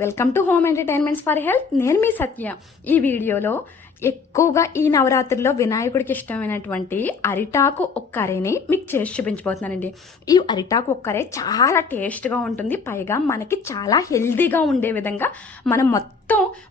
Welcome to home entertainments for health. నేను మీ సత్య. ఈ వీడియోలో ఎక్కువగా ఈ నవరాత్రిలో వినాయకుడికి ఇష్టమైనటువంటి అరిటాకు ఒక్కరేని మీకు చేసి చూపించబోతున్నానండి. ఈ అరిటాకు ఒక్కరే చాలా టేస్ట్గా ఉంటుంది. పైగా మనకి చాలా హెల్దీగా ఉండే విధంగా మనం మొత్తం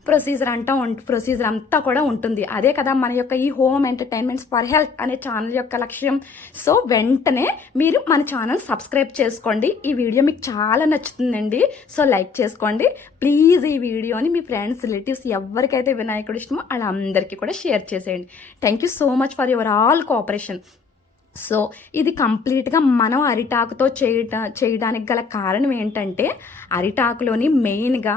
ప్రొసీజర్ అంటా ప్రొసీజర్ అంతా కూడా ఉంటుంది. అదే కదా మన యొక్క ఈ హోమ్ ఎంటర్టైన్మెంట్స్ ఫర్ హెల్త్ అనే ఛానల్ యొక్క లక్ష్యం. సో వెంటనే మీరు మన ఛానల్ సబ్స్క్రైబ్ చేసుకోండి. ఈ వీడియో మీకు చాలా నచ్చుతుందండి. సో లైక్ చేసుకోండి. ప్లీజ్ ఈ వీడియోని మీ ఫ్రెండ్స్ రిలేటివ్స్ ఎవరికైతే వినాయకుడు ఇష్టమో వాళ్ళందరూ అందరికీ కూడా షేర్ చేసేయండి. Thank you so much for your all cooperation so ఇది కంప్లీట్గా మనం అరిటాకుతో చేయట చేయడానికి గల కారణం ఏంటంటే అరిటాకులోని మెయిన్గా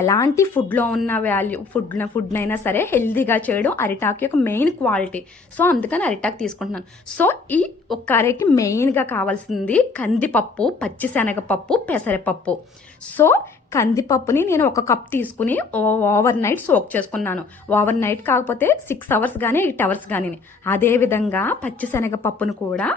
ఎలాంటి ఫుడ్లో ఉన్న వాల్యూ ఫుడ్ ఫుడ్నైనా సరే హెల్దీగా చేయడం అరిటాకు యొక్క మెయిన్ క్వాలిటీ. సో అందుకని అరిటాకు తీసుకుంటున్నాను. సో ఈ ఒక్క అరకి మెయిన్గా కావాల్సింది కందిపప్పు పచ్చిశనగపప్పు పెసరపప్పు. సో కందిపప్పుని నేను ఒక కప్ తీసుకుని ఓవర్ నైట్ సోక్ చేసుకున్నాను. ఓవర్ నైట్ కాకపోతే సిక్స్ అవర్స్ కానీ ఎయిట్ అవర్స్ కానీ అదేవిధంగా పచ్చిశనగపప్పును కూడా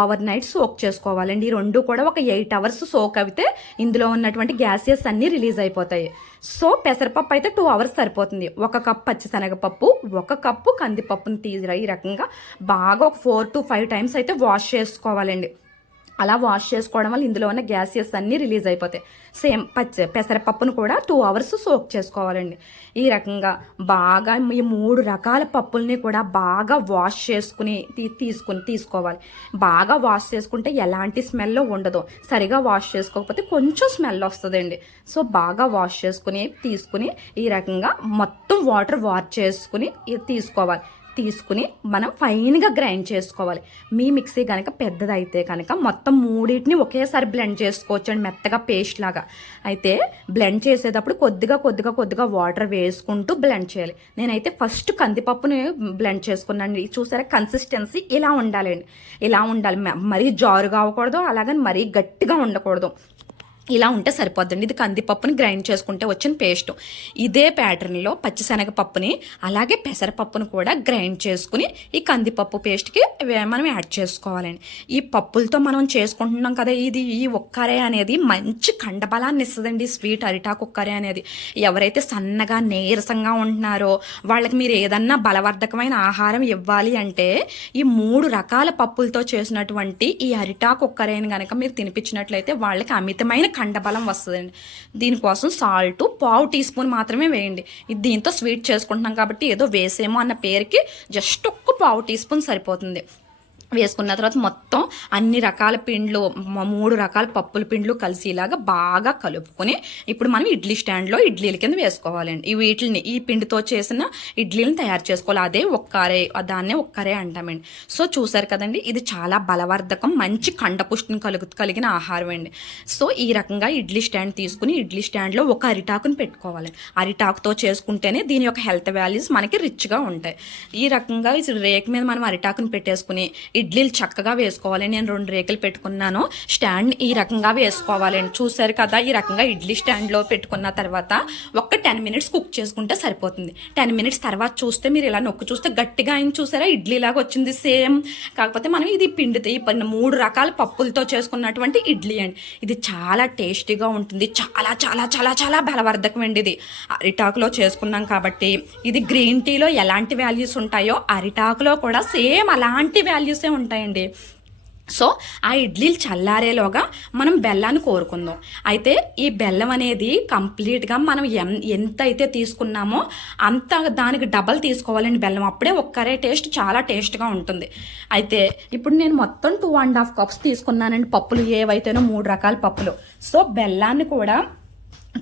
ఓవర్ నైట్ సోక్ చేసుకోవాలండి. ఈ రెండు కూడా ఒక ఎయిట్ అవర్స్ సోక్ అయితే ఇందులో ఉన్నటువంటి గ్యాసెస్ అన్నీ రిలీజ్ అయిపోతాయి. సో పెసరపప్పు అయితే టూ అవర్స్ సరిపోతుంది. ఒక కప్ పచ్చిశనగపప్పు ఒక కప్పు కందిపప్పుని తీసి ఈ రకంగా బాగా ఒక ఫోర్ టు ఫైవ్ టైమ్స్ అయితే వాష్ చేసుకోవాలండి. అలా వాష్ చేసుకోవడం వల్ల ఇందులో ఉన్న గ్యాసెస్ అన్నీ రిలీజ్ అయిపోతాయి. సేమ్ పచ్చ పెసరపప్పును కూడా టూ అవర్స్ సోక్ చేసుకోవాలండి. ఈ రకంగా బాగా ఈ మూడు రకాల పప్పుల్ని కూడా బాగా వాష్ చేసుకుని తీ- తీసుకుని తీసుకోవాలి. బాగా వాష్ చేసుకుంటే ఎలాంటి స్మెల్ ఉండదు. సరిగా వాష్ చేసుకోకపోతే కొంచెం స్మెల్ వస్తుందండి. సో బాగా వాష్ చేసుకుని తీసుకుని ఈ రకంగా మొత్తం వాటర్ వాష్ చేసుకుని తీసుకోవాలి. తీసుకుని మనం ఫైన్గా గ్రైండ్ చేసుకోవాలి. మీ మిక్సీ కనుక పెద్దదైతే కనుక మొత్తం మూడింటిని ఒకేసారి బ్లెండ్ చేసుకోవచ్చు అండి మెత్తగా పేస్ట్ లాగా. అయితే బ్లెండ్ చేసేటప్పుడు కొద్దిగా కొద్దిగా కొద్దిగా వాటర్ వేసుకుంటూ బ్లెండ్ చేయాలి. నేనైతే ఫస్ట్ కందిపప్పుని బ్లెండ్ చేసుకున్నాను చూసారా? కన్సిస్టెన్సీ ఇలా ఉండాలండి. ఇలా ఉండాలి. మరీ జారుగా అవ్వకూడదు అలాగని మరీ గట్టిగా ఉండకూడదు. ఇలా ఉంటే సరిపోద్దండి. ఇది కందిపప్పుని గ్రైండ్ చేసుకుంటే వచ్చిన పేస్ట్. ఇదే ప్యాటర్న్లో పచ్చిశనగపప్పుని అలాగే పెసరపప్పును కూడా గ్రైండ్ చేసుకుని ఈ కందిపప్పు పేస్ట్కి మనం యాడ్ చేసుకోవాలండి. ఈ పప్పులతో మనం చేసుకుంటున్నాం కదా ఇది ఈ ఒక్కరే అనేది మంచి కండబలాన్ని ఇస్తుందండి స్వీట్ అరిటాకు ఒక్కరే అనేది. ఎవరైతే సన్నగా నీరసంగా ఉంటున్నారో వాళ్ళకి మీరు ఏదన్నా బలవర్ధకమైన ఆహారం ఇవ్వాలి అంటే ఈ మూడు రకాల పప్పులతో చేసినటువంటి ఈ అరిటాకు ఒక్కరేని కనుక మీరు తినిపించినట్లయితే వాళ్ళకి అమితమైన కండబలం వస్తుందండి. దీనికోసం సాల్ట్ పావు టీ స్పూన్ మాత్రమే వేయండి. ఇది దీంతో స్వీట్ చేసుకుంటున్నాం కాబట్టి ఏదో వేసేమో అన్న పేరుకి జస్ట్ ఒక్క పావు టీ స్పూన్ సరిపోతుంది. వేసుకున్న తర్వాత మొత్తం అన్ని రకాల పిండ్లు మూడు రకాల పప్పుల పిండ్లు కలిసేలాగా బాగా కలుపుకొని ఇప్పుడు మనం ఇడ్లీ స్టాండ్లో ఇడ్లీల కింద వేసుకోవాలండి. ఈ వీటిని ఈ పిండితో చేసిన ఇడ్లీలను తయారు చేసుకోవాలి. అదే ఒక్కరే దాన్నే ఒక్కరే అంటామండి. సో చూసారు కదండి ఇది చాలా బలవర్ధకం మంచి కండపుష్టిని కలుగు కలిగిన ఆహారం అండి. సో ఈ రకంగా ఇడ్లీ స్టాండ్ తీసుకుని ఇడ్లీ స్టాండ్లో ఒక అరిటాకుని పెట్టుకోవాలి. అరిటాకుతో చేసుకుంటేనే దీని యొక్క హెల్త్ వాల్యూస్ మనకి రిచ్గా ఉంటాయి. ఈ రకంగా ఈ రేక్ మీద మనం అరిటాకుని పెట్టేసుకుని ఇడ్లీలు చక్కగా వేసుకోవాలి. నేను రెండు రేకులు పెట్టుకున్నాను. స్టాండ్ ఈ రకంగా వేసుకోవాలండి చూసారు కదా ఈ రకంగా ఇడ్లీ స్టాండ్లో పెట్టుకున్న తర్వాత ఒక్క టెన్ మినిట్స్ కుక్ చేసుకుంటే సరిపోతుంది. టెన్ మినిట్స్ తర్వాత చూస్తే మీరు ఇలా నొక్కు చూస్తే గట్టిగా అయిన చూసారా? ఇడ్లీ లాగా వచ్చింది సేమ్. కాకపోతే మనం ఇది పిండితో ఈ మూడు రకాల పప్పులతో చేసుకున్నటువంటి ఇడ్లీ అండి. ఇది చాలా టేస్టీగా ఉంటుంది. చాలా చాలా చాలా చాలా బలవర్ధకం అండి ఇది. అరిటాకులో చేసుకున్నాం కాబట్టి ఇది గ్రీన్ టీలో ఎలాంటి వాల్యూస్ ఉంటాయో అరిటాకులో కూడా సేమ్ అలాంటి వాల్యూస్ ఉంటాయండి. సో ఆ ఇడ్లీలు చల్లారేలోగా మనం బెల్లాన్ని కోరుకుందాం. అయితే ఈ బెల్లం అనేది కంప్లీట్గా మనం ఎం ఎంత అయితే తీసుకున్నామో అంత దానికి డబల్ తీసుకోవాలండి బెల్లం. అప్పుడే ఒక్కరే టేస్ట్ చాలా టేస్ట్గా ఉంటుంది. అయితే ఇప్పుడు నేను మొత్తం టూ అండ్ హాఫ్ కప్స్ తీసుకున్నానండి పప్పులు. ఏవైతేనో మూడు రకాల పప్పులు. సో బెల్లాన్ని కూడా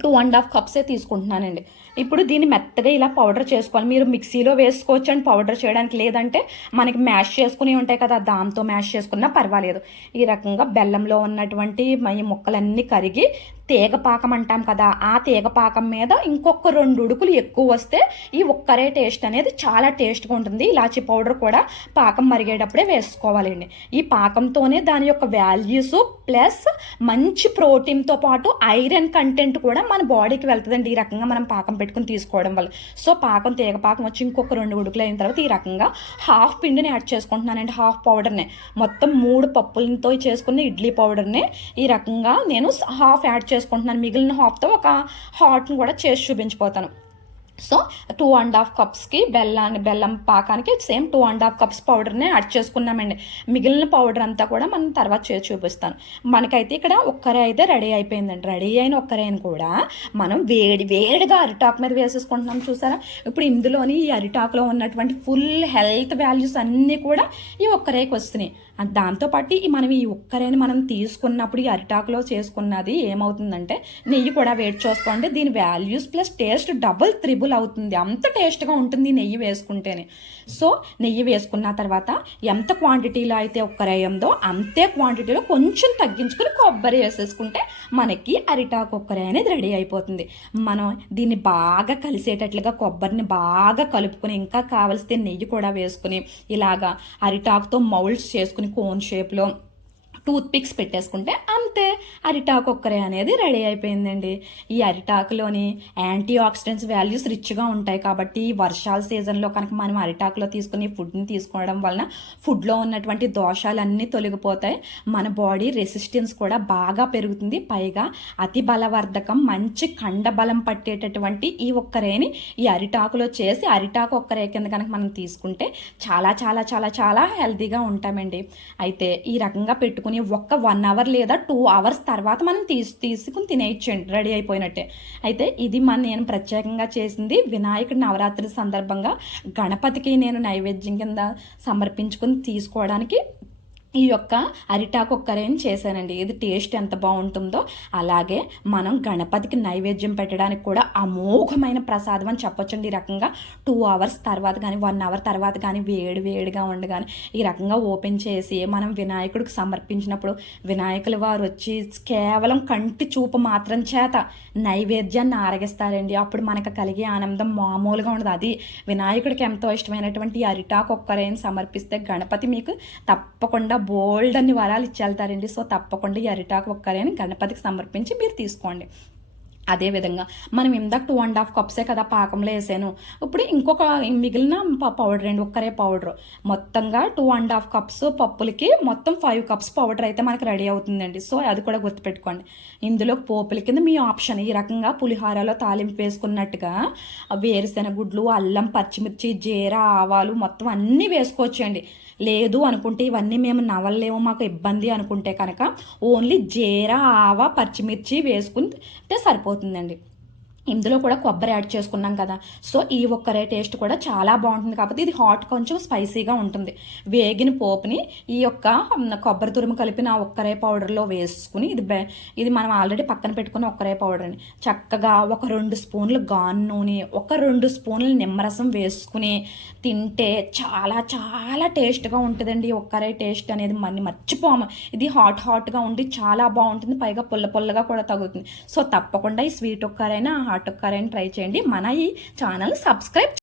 టూ అండ్ హాఫ్ కప్సే తీసుకుంటున్నానండి. ఇప్పుడు దీన్ని మెత్తగా ఇలా పౌడర్ చేసుకోవాలి. మీరు మిక్సీలో వేసుకోవచ్చు అండ్ పౌడర్ చేయడానికి లేదంటే మనకి మ్యాష్ చేసుకుని ఉంటాయి కదా దాంతో మ్యాష్ చేసుకున్నా పర్వాలేదు. ఈ రకంగా బెల్లంలో ఉన్నటువంటి ఈ ముక్కలన్నీ కరిగి తీగ పాకం అంటాం కదా ఆ తీగ పాకం మీద ఇంకొక రెండు ఉడుకులు ఎక్కువ వస్తే ఈ ఒక్కరే టేస్ట్ అనేది చాలా టేస్ట్గా ఉంటుంది. ఇలాచి పౌడర్ కూడా పాకం మరిగేటప్పుడే వేసుకోవాలండి. ఈ పాకంతోనే దాని యొక్క వాల్యూస్ ప్లస్ మంచి ప్రోటీన్తో పాటు ఐరన్ కంటెంట్ కూడా మన బాడీకి వెళ్తుందండి. ఈ రకంగా మనం పాకం పెట్టుకుని తీసుకోవడం వల్ల. సో పాకం తీగ పాకం వచ్చి ఇంకొక రెండు ఉడుకులు అయిన తర్వాత ఈ రకంగా హాఫ్ పిండిని యాడ్ చేసుకుంటున్నానండి హాఫ్ పౌడర్ని. మొత్తం మూడు పప్పులతో చేసుకున్న ఇడ్లీ పౌడర్ని ఈ రకంగా నేను హాఫ్ యాడ్ చేసుకుంటున్నాను. మిగిలిన హాఫ్తో ఒక హాట్ని కూడా చేసి చూపించిపోతాను. సో టూ అండ్ హాఫ్ కప్స్కి బెల్లాన్ని బెల్లం పాకానికి same two and half cups పౌడర్నే add చేసుకున్నామండి. మిగిలిన పౌడర్ అంతా కూడా మనం తర్వాత చేసి చూపిస్తాను. మనకైతే ఇక్కడ ఒక్కరే అయితే రెడీ అయిపోయిందండి. రెడీ అయిన ఒక్కరేని కూడా మనం వేడి వేడిగా అరిటాకు మీద వేసేసుకుంటున్నాం చూసారా? ఇప్పుడు ఇందులోని ఈ అరిటాకులో ఉన్నటువంటి ఫుల్ హెల్త్ వాల్యూస్ అన్నీ కూడా ఈ ఒక్కరేకి వస్తున్నాయి. దాంతోపాటు ఈ మనం ఈ ఒక్కరేని మనం తీసుకున్నప్పుడు ఈ అరిటాకులో చేసుకున్నది ఏమవుతుందంటే నెయ్యి కూడా వేడి చేసుకోండి. దీని values plus taste double triple అవుతుంది అంత టేస్ట్గా ఉంటుంది నెయ్యి వేసుకుంటేనే. సో నెయ్యి వేసుకున్న తర్వాత ఎంత క్వాంటిటీలో అయితే ఒక్కరే ఉందో అంతే క్వాంటిటీలో కొంచెం తగ్గించుకుని కొబ్బరి వేసేసుకుంటే మనకి అరిటాకు ఒక్కరే అనేది రెడీ అయిపోతుంది. మనం దీన్ని బాగా కలిసేటట్లుగా కొబ్బరిని బాగా కలుపుకొని ఇంకా కావలిస్తే నెయ్యి కూడా వేసుకుని ఇలాగా అరిటాకుతో మౌల్డ్స్ చేసుకుని కోన్ షేప్లో టూత్ పిక్స్ పెట్టేసుకుంటే అంతే. అరిటాకు ఒక్కరే అనేది రెడీ అయిపోయిందండి. ఈ అరిటాకులోని యాంటీ ఆక్సిడెంట్స్ వాల్యూస్ రిచ్గా ఉంటాయి కాబట్టి ఈ వర్షాల సీజన్లో కనుక మనం అరిటాకులో తీసుకుని ఫుడ్ని తీసుకోవడం వలన ఫుడ్లో ఉన్నటువంటి దోషాలన్నీ తొలగిపోతాయి. మన బాడీ రెసిస్టెన్స్ కూడా బాగా పెరుగుతుంది. పైగా అతి బలవర్ధకం మంచి కండబలం పట్టేటటువంటి ఈ ఒక్కరేని ఈ అరిటాకులో చేసి అరిటాకు ఒక్కరే కింద కనుక మనం తీసుకుంటే చాలా చాలా చాలా చాలా హెల్తీగా ఉంటామండి. అయితే ఈ రకంగా పెట్టుకుని ఒక్క వన్ అవర్ లేదా టూ అవర్స్ తర్వాత మనం తీసు తీసుకుని తినేయచ్చండి రెడీ అయిపోయినట్టే. అయితే ఇది మన నేను ప్రత్యేకంగా చేసింది వినాయకుడి నవరాత్రి సందర్భంగా గణపతికి నేను నైవేద్యం కింద సమర్పించుకుని తీసుకోవడానికి ఈ యొక్క అరిటాకు ఒక్కరేని చేశానండి ఇది టేస్ట్ ఎంత బాగుంటుందో అలాగే మనం గణపతికి నైవేద్యం పెట్టడానికి కూడా అమోఘమైన ప్రసాదం అని చెప్పొచ్చండి ఈ రకంగా. టూ అవర్స్ తర్వాత కానీ వన్ అవర్ తర్వాత కానీ వేడి వేడిగా ఉండగానే ఈ రకంగా ఓపెన్ చేసి మనం వినాయకుడికి సమర్పించినప్పుడు వినాయకుల వారు వచ్చి కేవలం కంటి చూపు మాత్రం చేత నైవేద్యాన్ని ఆరగిస్తారండి. అప్పుడు మనకు కలిగే ఆనందం మామూలుగా ఉండదు. అది వినాయకుడికి ఎంతో ఇష్టమైనటువంటి ఈ అరిటాకు ఒక్కరేని సమర్పిస్తే గణపతి మీకు తప్పకుండా బోల్డ్ అన్ని వరాలు ఇచ్చేళ్తారండి సో తప్పకుండా ఈ అరిటాకు ఒక్కరేని గణపతికి సమర్పించి మీరు తీసుకోండి. అదేవిధంగా మనం ఇందాక టూ అండ్ హాఫ్ కప్సే కదా పాకంలో వేసాను. ఇప్పుడు ఇంకొక మిగిలిన పౌడర్ అండి ఒక్కరే పౌడర్ మొత్తంగా టూ అండ్ హాఫ్ కప్స్ పప్పులకి మొత్తం ఫైవ్ కప్స్ పౌడర్ అయితే మనకి రెడీ అవుతుందండి. సో అది కూడా గుర్తుపెట్టుకోండి. ఇందులో పోపుల కింద మీ ఆప్షన్ ఈ రకంగా పులిహోరలో తాలింపు వేసుకున్నట్టుగా వేరుశెనగుడ్లు అల్లం పచ్చిమిర్చి జీర ఆవాలు మొత్తం అన్నీ వేసుకోవచ్చండి. లేదు అనుకుంటే ఇవన్నీ మేము నవలలేము మాకు ఇబ్బంది అనుకుంటే కనుక ఓన్లీ జీర ఆవ పచ్చిమిర్చి వేసుకుంటే సరిపోతుందండి. ఇందులో కూడా కొబ్బరి యాడ్ చేసుకున్నాం కదా. సో ఈ ఒక్కరే టేస్ట్ కూడా చాలా బాగుంటుంది కాబట్టి ఇది హాట్ కొంచెం స్పైసీగా ఉంటుంది. వేగిన పోపుని ఈ యొక్క కొబ్బరి తురుము కలిపిన ఆ ఒక్కరే పౌడర్లో వేసుకుని ఇది బె- ఇది మనం ఆల్రెడీ పక్కన పెట్టుకున్న ఒక్కరే పౌడర్ని చక్కగా ఒక రెండు స్పూన్లు గాన్ నూనె ఒక రెండు స్పూన్లు నిమ్మరసం వేసుకుని తింటే చాలా చాలా టేస్ట్గా ఉంటుందండి ఒక్కరే టేస్ట్ అనేది. మన మర్చిపోము. ఇది హాట్ హాట్గా ఉండి చాలా బాగుంటుంది. పైగా పుల్ల పుల్లగా కూడా తగులుతుంది. సో తప్పకుండా ఈ స్వీట్ ఒక్కరైనా హార్ట్ ఒక్కరైనా ట్రై చేయండి. మన ఈ ఛానల్ సబ్స్క్రైబ్